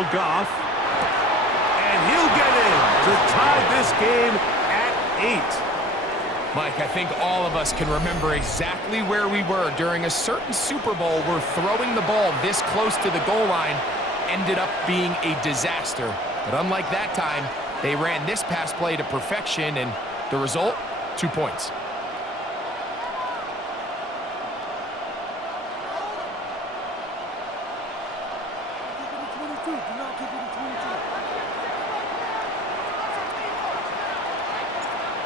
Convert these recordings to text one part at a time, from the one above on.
Now Goff. And he'll get in to tie this game at 8. Mike, I think all of us can remember exactly where we were during a certain Super Bowl where throwing the ball this close to the goal line ended up being a disaster. But unlike that time, they ran this pass play to perfection, and the result, 2 points.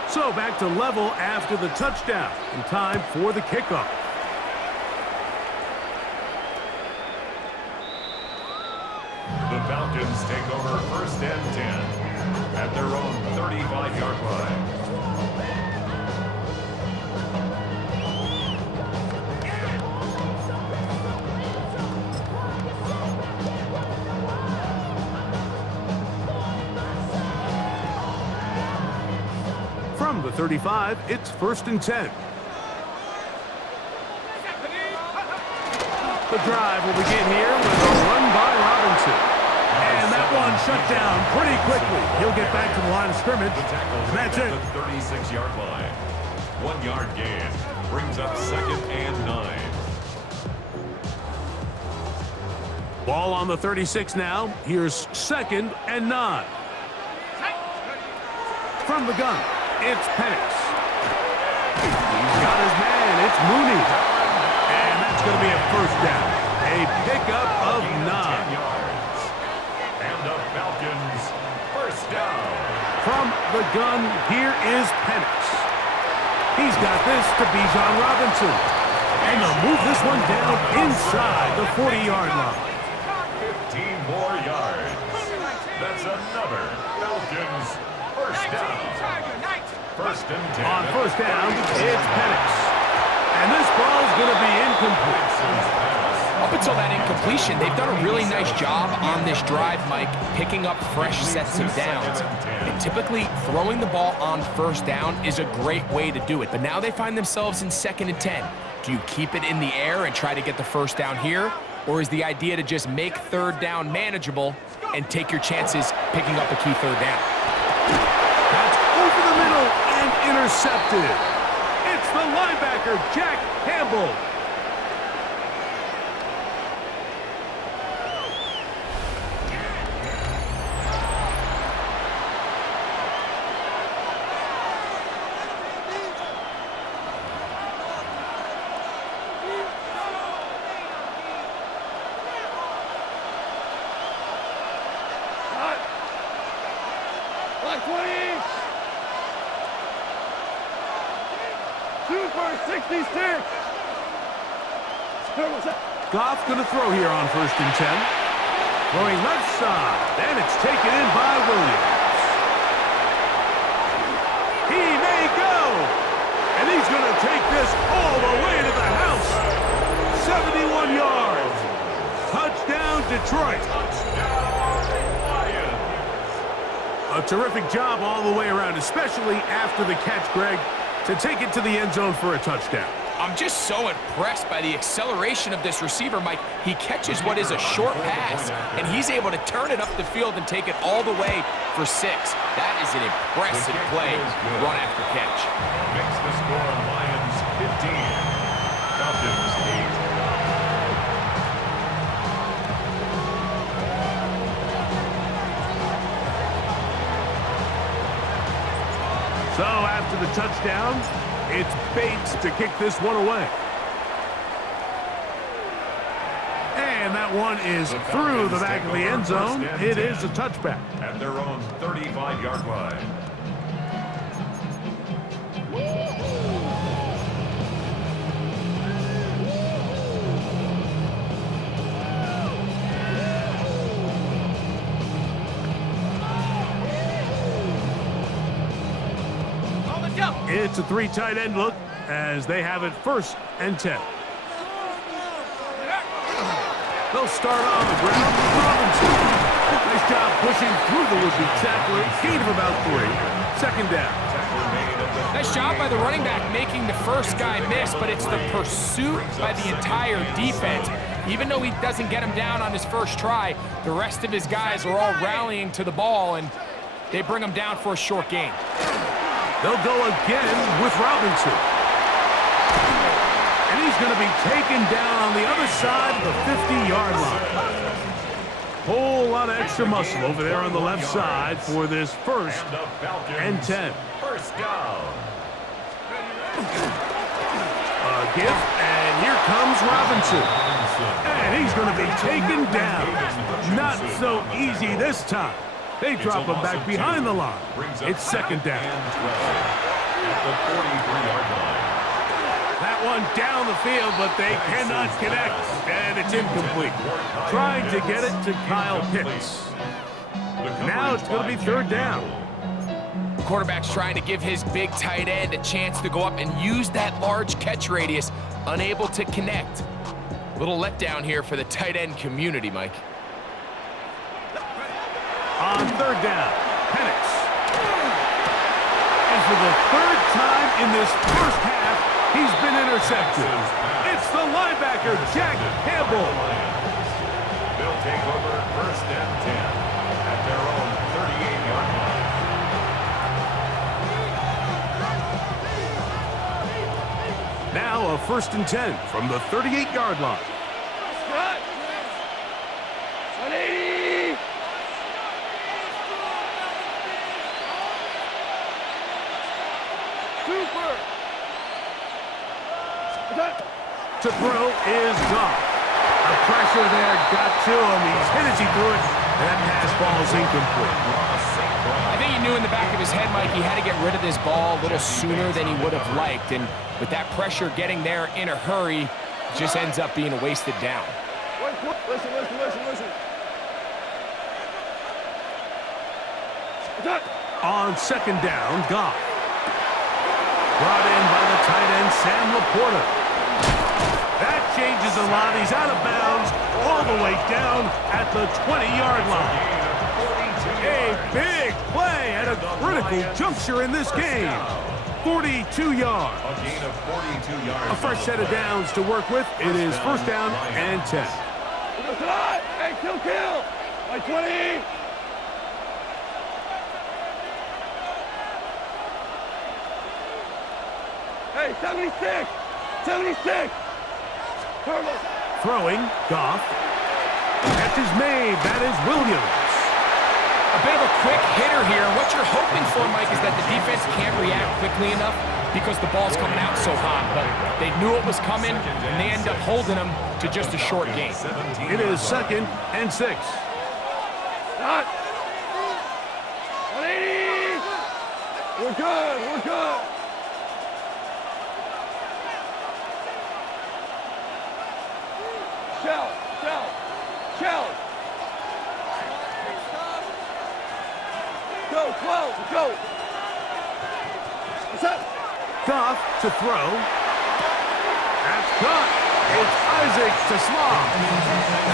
So back to level after the touchdown, and time for the kickoff. The Falcons take over 1st and 10 at their own 35-yard line. From the 35, it's 1st and 10. The drive will begin here with a run by Robinson. And that one shut down pretty quickly. He'll get back to the line of scrimmage. And that's it. The 36-yard line. 1 yard gain brings up 2nd and 9. Ball on the 36 now. Here's 2nd and 9. From the gun, it's Penix. He's got his man. It's Mooney. And that's going to be a 1st down. A pickup of 9. 10 yards. And the Falcons 1st down. From the gun, here is Penix. He's got this to Bijan Robinson. And they'll move this one down inside the 40-yard line. 15 more yards. That's another Falcons 1st down. 1st and 10. On 1st down, it's Penix. And this ball is going to be incomplete. Up until that incompletion, they've done a really nice job on this drive, Mike, picking up fresh sets of downs. And typically, throwing the ball on 1st down is a great way to do it. But now they find themselves in 2nd and 10. Do you keep it in the air and try to get the 1st down here? Or is the idea to just make 3rd down manageable and take your chances picking up a key 3rd down? That's over the middle and intercepted. It's the linebacker, Jack Campbell. Goff going to throw here on 1st and 10. Throwing left side, and it's taken in by Williams. He may go, and he's going to take this all the way to the house. 71 yards. Touchdown, Detroit. A terrific job all the way around, especially after the catch, Greg, to take it to the end zone for a touchdown. I'm just so impressed by the acceleration of this receiver, Mike. He catches what is a short pass, and he's able to turn it up the field and take it all the way for 6. That is an impressive play, run after catch. Makes the score Lions 15, Falcons 8. So after the touchdown, it's Bates to kick this one away. And that one is through the back of the end zone. It is a touchback. At their own 35-yard line. It's a 3 tight end look as they have it 1st and 10. They'll start on the ground with Robinson. Nice job pushing through the would-be tackler. Gain of about 3. 2nd down. Nice job by the running back making the first guy miss, but it's the pursuit by the entire defense Even though he doesn't get him down on his first try, the rest of his guys are all rallying to the ball, and they bring him down for a short gain. They'll go again with Robinson. And he's going to be taken down on the other side of the 50-yard line. Whole lot of extra muscle over there on the left side for this 1st and 10. First down. A gift, and here comes Robinson. And he's going to be taken down. Not so easy this time. They drop him back behind the line. It's 2nd down. At the 43-yard line. That one down the field, but they cannot connect, and it's incomplete. Trying to get it to Kyle Pitts. Now it's going to be 3rd down. Quarterback's trying to give his big tight end a chance to go up and use that large catch radius, unable to connect. Little letdown here for the tight end community, Mike. On 3rd down, Penix. And for the 3rd time in this first half, he's been intercepted. It's the linebacker, Jack Campbell. They'll take over 1st and 10 at their own 38-yard line. Now a 1st and 10 from the 38-yard line. Cut! 180! Super! To throw is Goff. The pressure there got to him. He's hit as he threw it, and that pass falls incomplete. I think he knew in the back of his head, Mike, he had to get rid of this ball a little sooner than he would have liked. And with that pressure getting there in a hurry, it just ends up being a wasted down. Listen. On 2nd down, Goff. Brought in by the tight end, Sam Laporta. That changes a lot. He's out of bounds all the way down at the 20-yard line. A big play at a critical juncture in this game. 42 yards. A gain of 42 yards. A fresh set of downs to work with. It is 1st down and 10. Hey, kill! Like 20! Hey, 76! 76! Turbo! Throwing, Goff. Catch is made. That is Williams. A bit of a quick hitter here. What you're hoping for, Mike, is that the defense can't react quickly enough because the ball's coming out so hot. But they knew it was coming, and they end up holding them to just a short gain. It is 2nd and 6. Not! 180! We're good! Shell! Go, 12, go! What's up? Goff to throw. That's caught. It's Isaac to Slaw.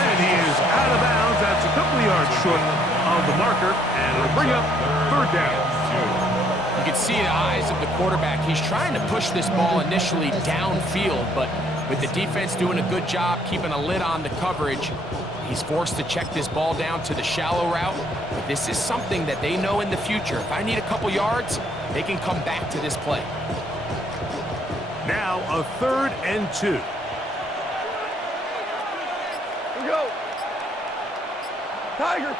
And he is out of bounds. That's a couple of yards short of the marker. And it'll bring up 3rd down. You can see the eyes of the quarterback. He's trying to push this ball initially downfield, but with the defense doing a good job keeping a lid on the coverage, he's forced to check this ball down to the shallow route. But this is something that they know in the future. If I need a couple yards, they can come back to this play. Now a 3rd and 2. Here we go! Tiger!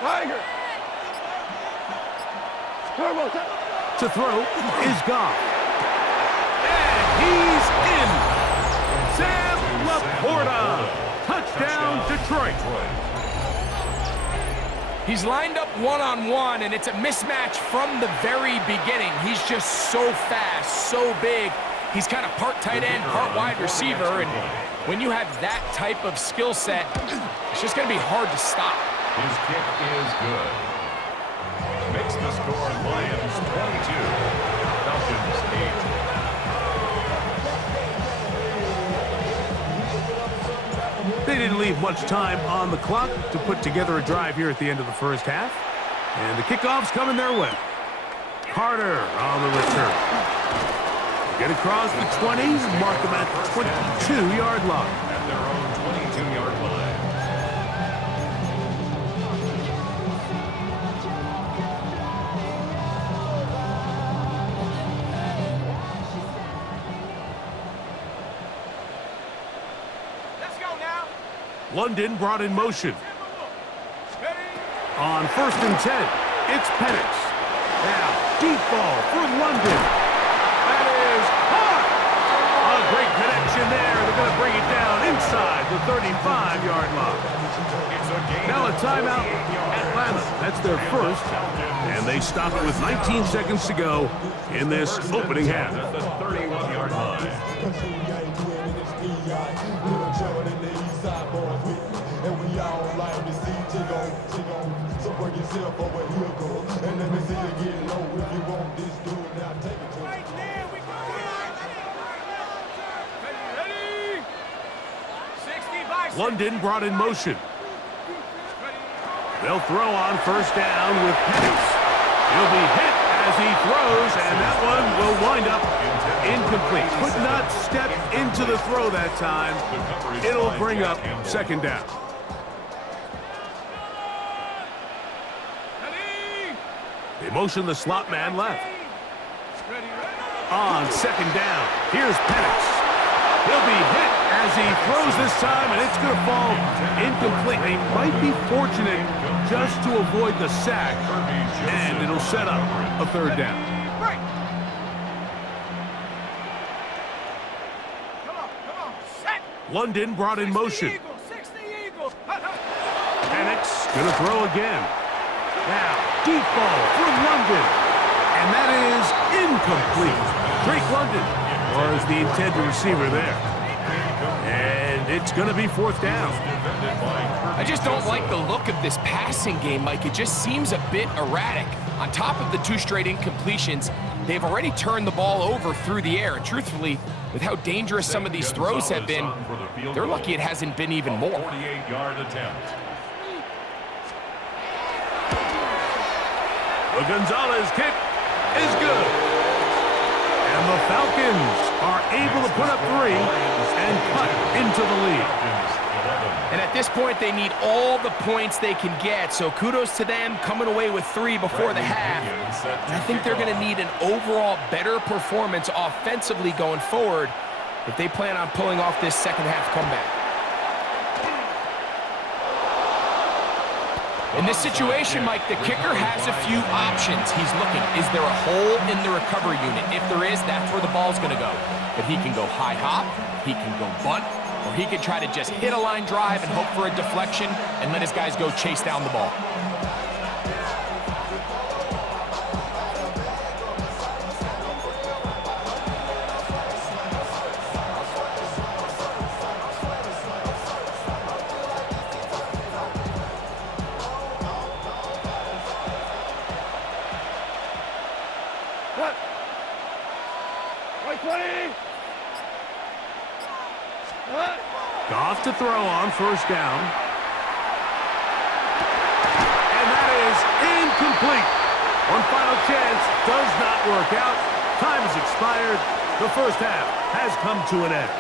Turbo! To throw is Goff. And he's in. Sam Laporta. Touchdown, Detroit. He's lined up one-on-one, and it's a mismatch from the very beginning. He's just so fast, so big. He's kind of part tight end, part wide receiver, and when you have that type of skill set, it's just going to be hard to stop. His kick is good. Makes the score Lions 22, Falcons 8. They didn't leave much time on the clock to put together a drive here at the end of the first half. And the kickoff's coming their way. Carter on the return. Get across the 20, mark them at the 22-yard line. At their own 22-yard line. London brought in motion. On 1st and 10, it's Penix. Now, deep ball for London. That is caught. A great connection there. They're going to bring it down inside the 35-yard line. Now a timeout, Atlanta. That's their first. And they stop it with 19 seconds to go in this opening half. At the 31-yard line. London brought in motion. They'll throw on 1st down with Penix. He'll be hit as he throws, and that one will wind up incomplete. Could not step into the throw that time. It'll bring up 2nd down. They motion the slot man left. On 2nd down, here's Penix. He'll be hit as he throws this time, and it's going to fall incomplete. They might be fortunate just to avoid the sack, and it'll set up a 3rd down. London brought in motion. Penix going to throw again. Now, deep ball for London, and that is incomplete. Drake London was the intended receiver there. And it's going to be 4th down. I just don't like the look of this passing game, Mike. It just seems a bit erratic. On top of the 2 straight incompletions, they've already turned the ball over through the air. And truthfully, with how dangerous some of these throws have been, they're lucky it hasn't been even more. 48-yard attempt. The Gonzalez kick is good. And the Falcons are able to put up 3 and cut into the lead. And at this point, they need all the points they can get. So kudos to them coming away with 3 before the half. And I think they're going to need an overall better performance offensively going forward if they plan on pulling off this 2nd half comeback. In this situation, Mike, the kicker has a few options. He's looking, is there a hole in the recovery unit? If there is, that's where the ball's going to go. But he can go high hop, he can go bunt, or he can try to just hit a line drive and hope for a deflection and let his guys go chase down the ball. Goff to throw on 1st down. And that is incomplete. One final chance does not work out. Time has expired. The 1st half has come to an end.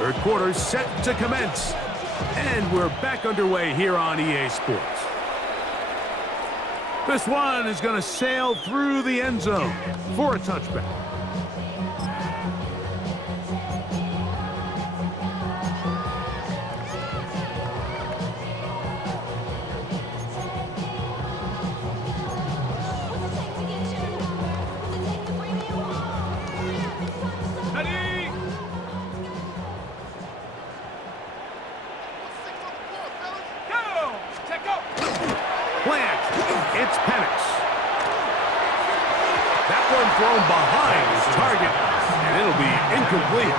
Third quarter set to commence. And we're back underway here on EA Sports. This one is going to sail through the end zone for a touchback. Plant. It's Penix. That one thrown behind his target, and it'll be incomplete.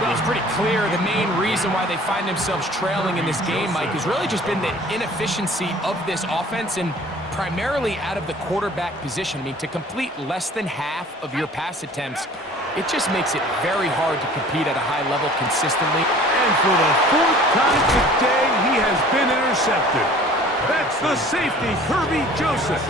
Well, it's pretty clear the main reason why they find themselves trailing in this game, Mike, has really just been the inefficiency of this offense and primarily out of the quarterback position. I mean, to complete less than half of your pass attempts, it just makes it very hard to compete at a high level consistently. And for the 4th time today, he has been intercepted. That's the safety, Kirby Joseph.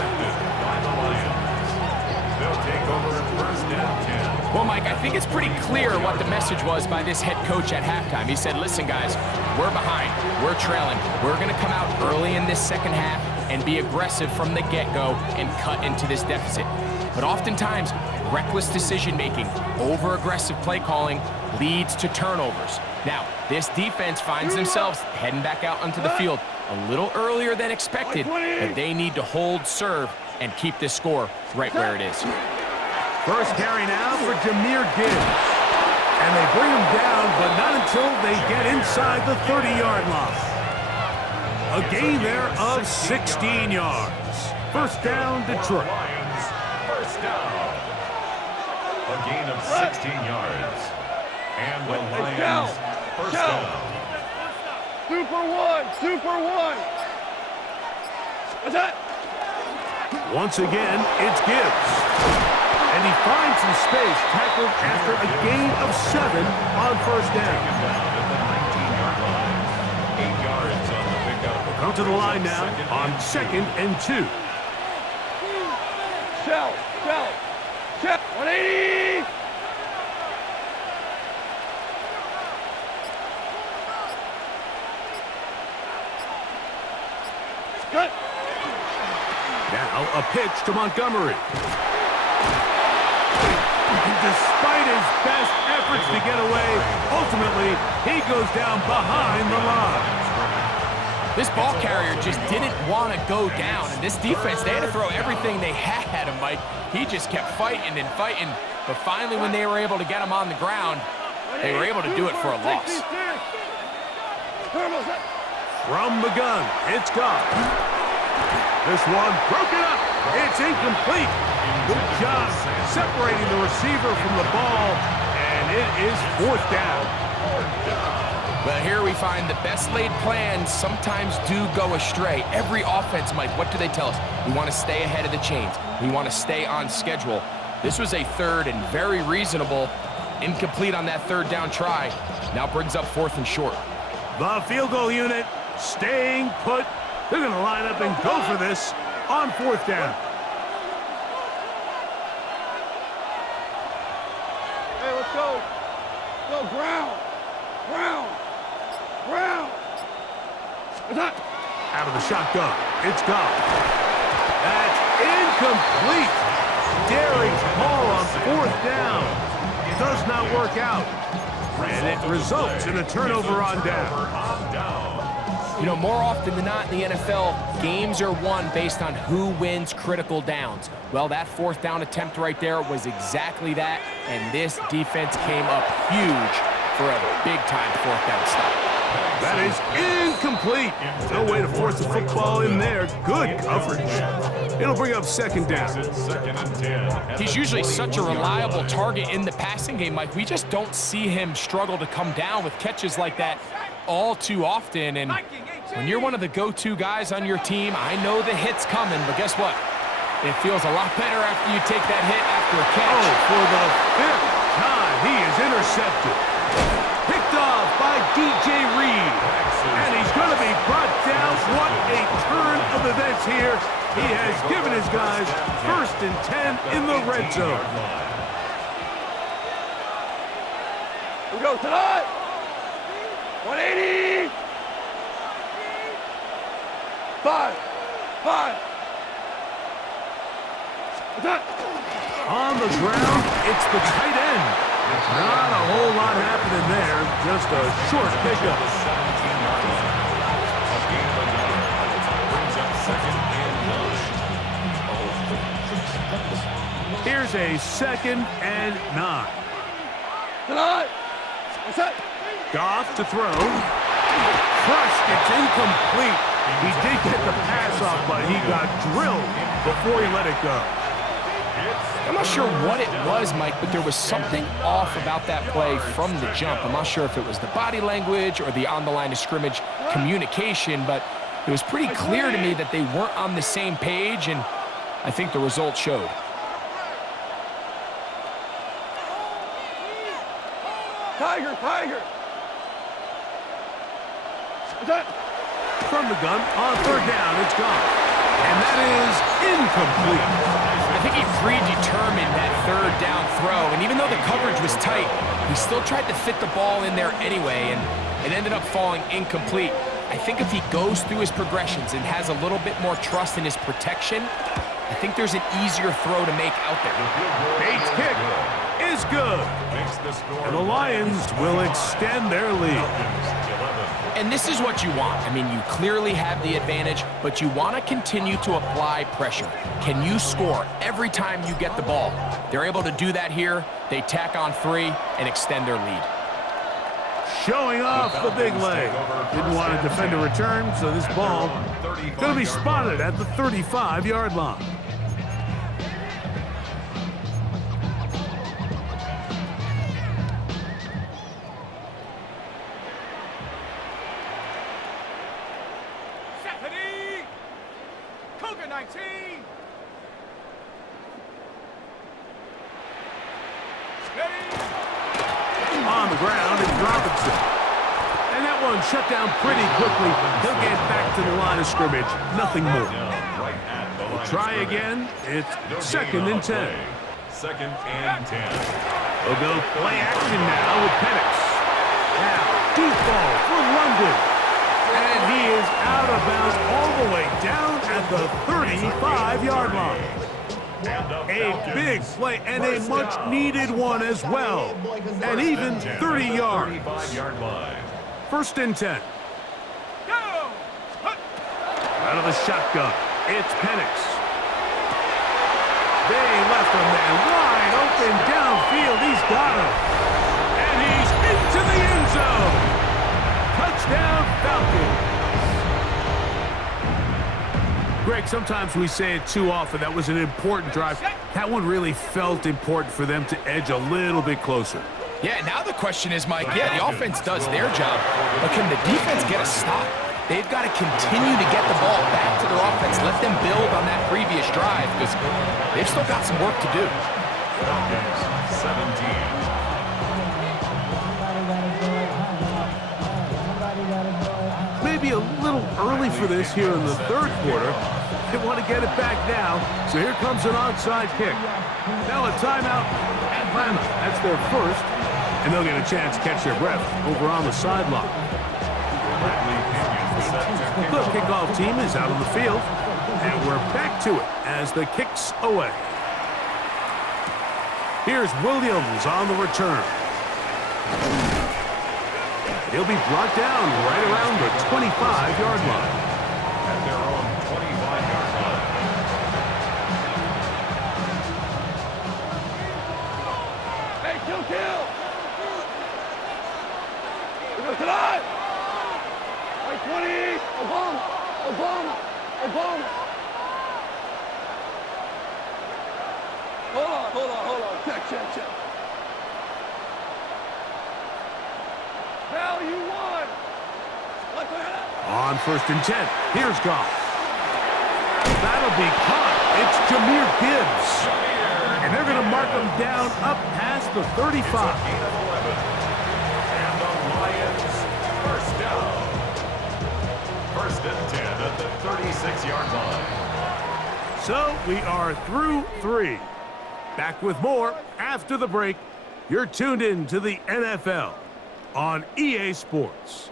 Well, Mike, I think it's pretty clear what the message was by this head coach at halftime. He said, listen, guys, we're behind. We're trailing. We're going to come out early in this second half and be aggressive from the get-go and cut into this deficit. But oftentimes, reckless decision-making, over-aggressive play calling leads to turnovers. Now, this defense finds themselves heading back out onto the field a little earlier than expected, but they need to hold serve and keep this score right where it is. First carry now for Jahmyr Gibbs. And they bring him down, but not until they get inside the 30-yard line. A gain there of 16 yards. First down, Detroit. Lions, first down. A gain of 16 yards. And the Lions, first down. Super one, super one. What's that? Once again, it's Gibbs. And he finds some space, tackled after a gain of 7 on first down. Down at the 19-yard line. 8 yards on the pickup. Come to the line now on 2nd and 2. Shell, shell, shell. 180. Good. Now a pitch to Montgomery. And despite his best efforts to get away, ultimately, he goes down behind the line. This ball carrier just didn't want to go down, and this defense, they had to throw everything they had at him, Mike. He just kept fighting and fighting, but finally when they were able to get him on the ground, they were able to do it for a loss. From the gun, it's gone. This one broken up. It's incomplete. Good job separating the receiver from the ball, and it is 4th down. But here we find the best laid plans sometimes do go astray. Every offense, Mike, what do they tell us? We want to stay ahead of the chains. We want to stay on schedule. This was a third and very reasonable. Incomplete on that third down try. Now brings up 4th and short. The field goal unit staying put. They're going to line up and go for this on 4th down. Hey, let's go. Go, ground. Ground. Ground. What's that? Out of the shotgun. It's gone. That's incomplete. Daring call on 4th down. Does not work out. And it results in a turnover on down. You know, more often than not in the NFL, games are won based on who wins critical downs. Well, that 4th down attempt right there was exactly that, and this defense came up huge for a big-time 4th down stop. That is incomplete. No way to force the football in there. Good coverage. It'll bring up 2nd down. 2nd and 10. He's usually such a reliable target in the passing game, Mike. We just don't see him struggle to come down with catches like that all too often. And when you're one of the go-to guys on your team, I know the hit's coming, but guess what? It feels a lot better after you take that hit after a catch. Oh, for the 5th time, he is intercepted. Picked off by DJ Reed. And he's going to be brought down. What a turn of events here. He has given his guys 1st and 10 in the red zone. Here we go, tonight. 180. 5. What's that? On the ground, it's the tight end. Not a whole lot happening there. Just a short pickup. 17-yard line. A gain of a yard. Brings up 2nd and 9. Here's a 2nd and 9. Tonight. What's that? Goff to throw. Crushed. It's incomplete. He did get the pass off, but he got drilled before he let it go. I'm not sure what it was, Mike, but there was something off about that play from the jump. I'm not sure if it was the body language or the on-the-line of scrimmage communication, but it was pretty clear to me that they weren't on the same page, and I think the result showed. Tiger. What's that? From the gun, on 3rd down, it's gone. And that is incomplete. I think he predetermined that 3rd down throw, and even though the coverage was tight, he still tried to fit the ball in there anyway, and it ended up falling incomplete. I think if he goes through his progressions and has a little bit more trust in his protection, I think there's an easier throw to make out there. Bates' kick is good. And the Lions will extend their lead. And this is what you want. I mean, you clearly have the advantage, but you want to continue to apply pressure. Can you score every time you get the ball? They're able to do that here. They tack on 3 and extend their lead. Showing off the big leg. Didn't want to defend a return, so this ball going to be spotted at the 35-yard line. On the ground, it's Robinson. And that one shut down pretty quickly. He'll get back to the line of scrimmage. Nothing more. We'll try again. It's 2nd and 10. 2nd and 10. We'll go play action now with Penix. Now, deep ball for London. And he is out of bounds all the way down at the 35-yard line. A big play and a much-needed one as well. And even 30 yards. 35-yard line. 1st and 10. Out of the shotgun, it's Penix. They left a man wide open downfield. He's got him. And he's into the end zone. Touchdown, Falcons. Greg, sometimes we say it too often. That was an important drive. That one really felt important for them to edge a little bit closer. Yeah, now the question is, Mike, yeah, the offense does their job, but can the defense get a stop? They've got to continue to get the ball back to their offense. Let them build on that previous drive because they've still got some work to do. Falcons 17. Maybe a little early for this here in the 3rd quarter. They want to get it back now, so here comes an onside kick. Now a timeout, Atlanta. That's their first, and they'll get a chance to catch their breath over on the sideline. The kickoff team is out on the field, and we're back to it as the kick's away. Here's Williams on the return. He'll be brought down right around the 25-yard line. At their own 25-yard line. Hey, kill! We're going to tonight! Right 20! Obama! Hold on. Check. Now you won! On 1st and 10, here's Goff. That'll be caught. It's Jahmyr Gibbs. And they're going to mark him down up past the 35. And the Lions, 1st down. 1st and 10 at the 36-yard line. So we are through 3. Back with more after the break. You're tuned in to the NFL on EA Sports.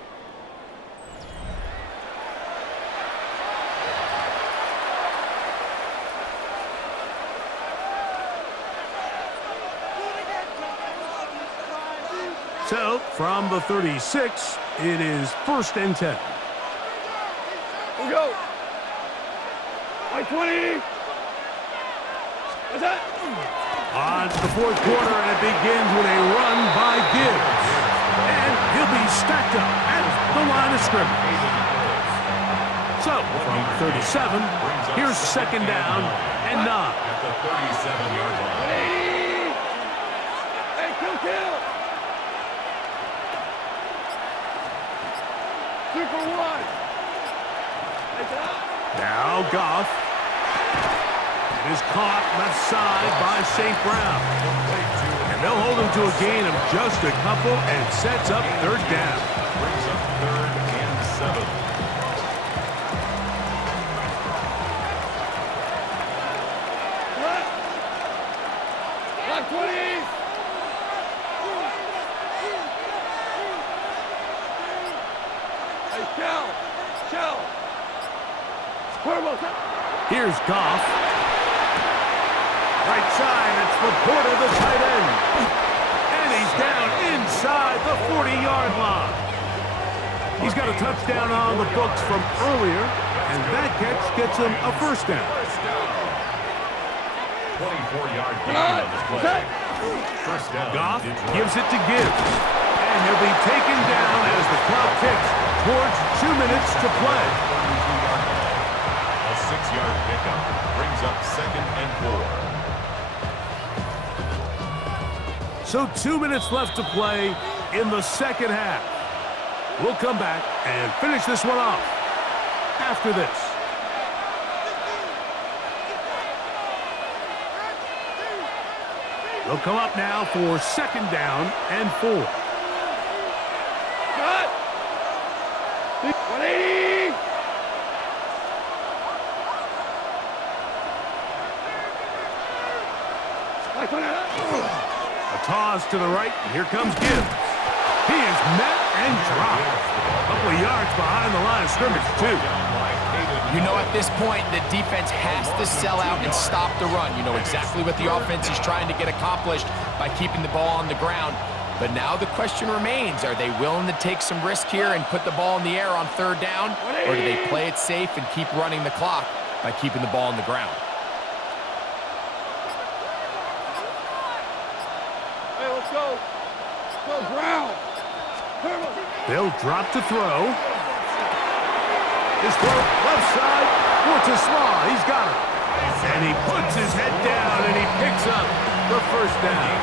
So, from the 36, it is 1st and 10. Here we go. Right 20. What's that? On to the 4th quarter, and it begins with a run by Gibbs. And he'll be stacked up at the line of scrimmage. So, from 37, here's 2nd down and 9. At the 37-yard line. 80. Hey, kill! Super 1. Now Goff. It is caught left side by St. Brown. And they'll hold him to a gain of just a couple and sets up 3rd down. Brings up 3rd and 7. 20. Hey, shell. Turbo. Here's Goff. Right side, it's Laporta, the tight end. And he's down inside the 40-yard line. He's got a touchdown on the books from earlier, and that catch gets him a first down. 24-yard gain on the play. First down. Goff gives it to Gibbs, and he'll be taken down as the clock ticks towards 2 minutes to play. A 6-yard pickup brings up 2nd and 4. So 2 minutes left to play in the second half. We'll come back and finish this one off after this. They'll come up now for 2nd down and 4. Cut. 180. A toss to the right, and here comes Gibbs. He is met and dropped. A couple of yards behind the line of scrimmage, too. You know, at this point, the defense has to sell out and stop the run. You know exactly what the offense is trying to get accomplished by keeping the ball on the ground. But now the question remains, are they willing to take some risk here and put the ball in the air on 3rd down? Or do they play it safe and keep running the clock by keeping the ball on the ground? Hey, let's go. Go ground. They'll drop to throw. His throw left side for Small. He's got it. And he puts his head down and he picks up the first down.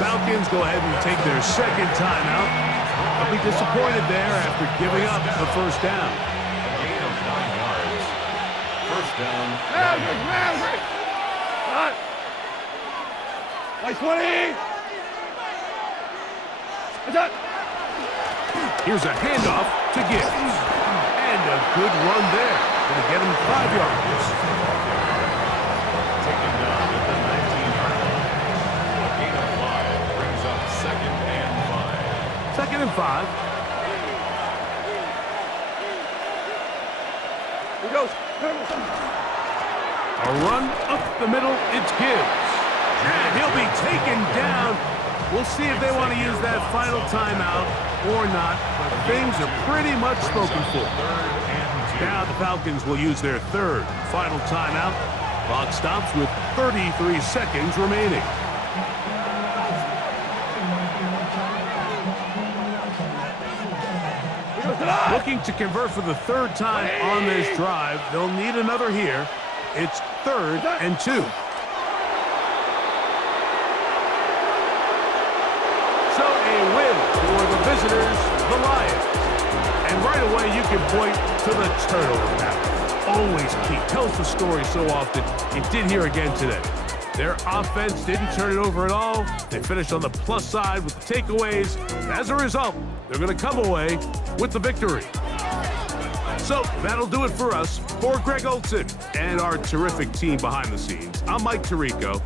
Falcons go ahead and take their 2nd timeout. They'll be disappointed there after giving up the first down. A gain of 9 yards. First down. Maverick. Cut. Like 20. It's Here's a handoff to Gibbs. And a good run there. Going to get him 5 yards. Taken down at the 19-yard line. A gain of 5 brings up 2nd and 5. 2nd and 5. Here goes. A run up the middle. It's Gibbs. And he'll be taken down. We'll see if they want to use that final timeout or not, but things are pretty much spoken for. Now the Falcons will use their 3rd final timeout. Clock stops with 33 seconds remaining. Looking to convert for the 3rd time on this drive. They'll need another here. It's 3rd and 2. So a win for the visitors, the Lions. And right away you can point to the turnover battle. Always key. Tells the story so often. It did here again today. Their offense didn't turn it over at all. They finished on the plus side with the takeaways. As a result, they're going to come away with the victory. So that'll do it for us. For Greg Olson and our terrific team behind the scenes, I'm Mike Tirico.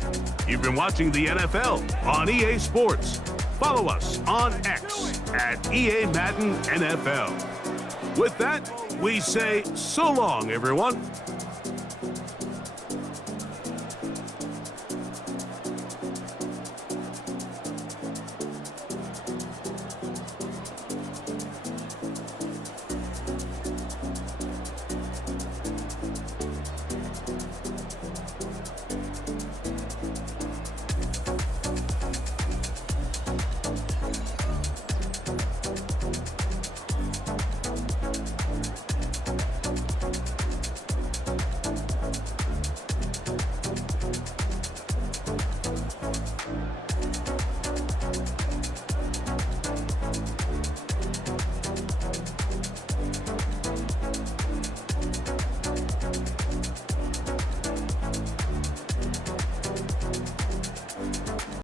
You've been watching the NFL on EA Sports. Follow us on X at EA Madden NFL. With that, we say so long, everyone.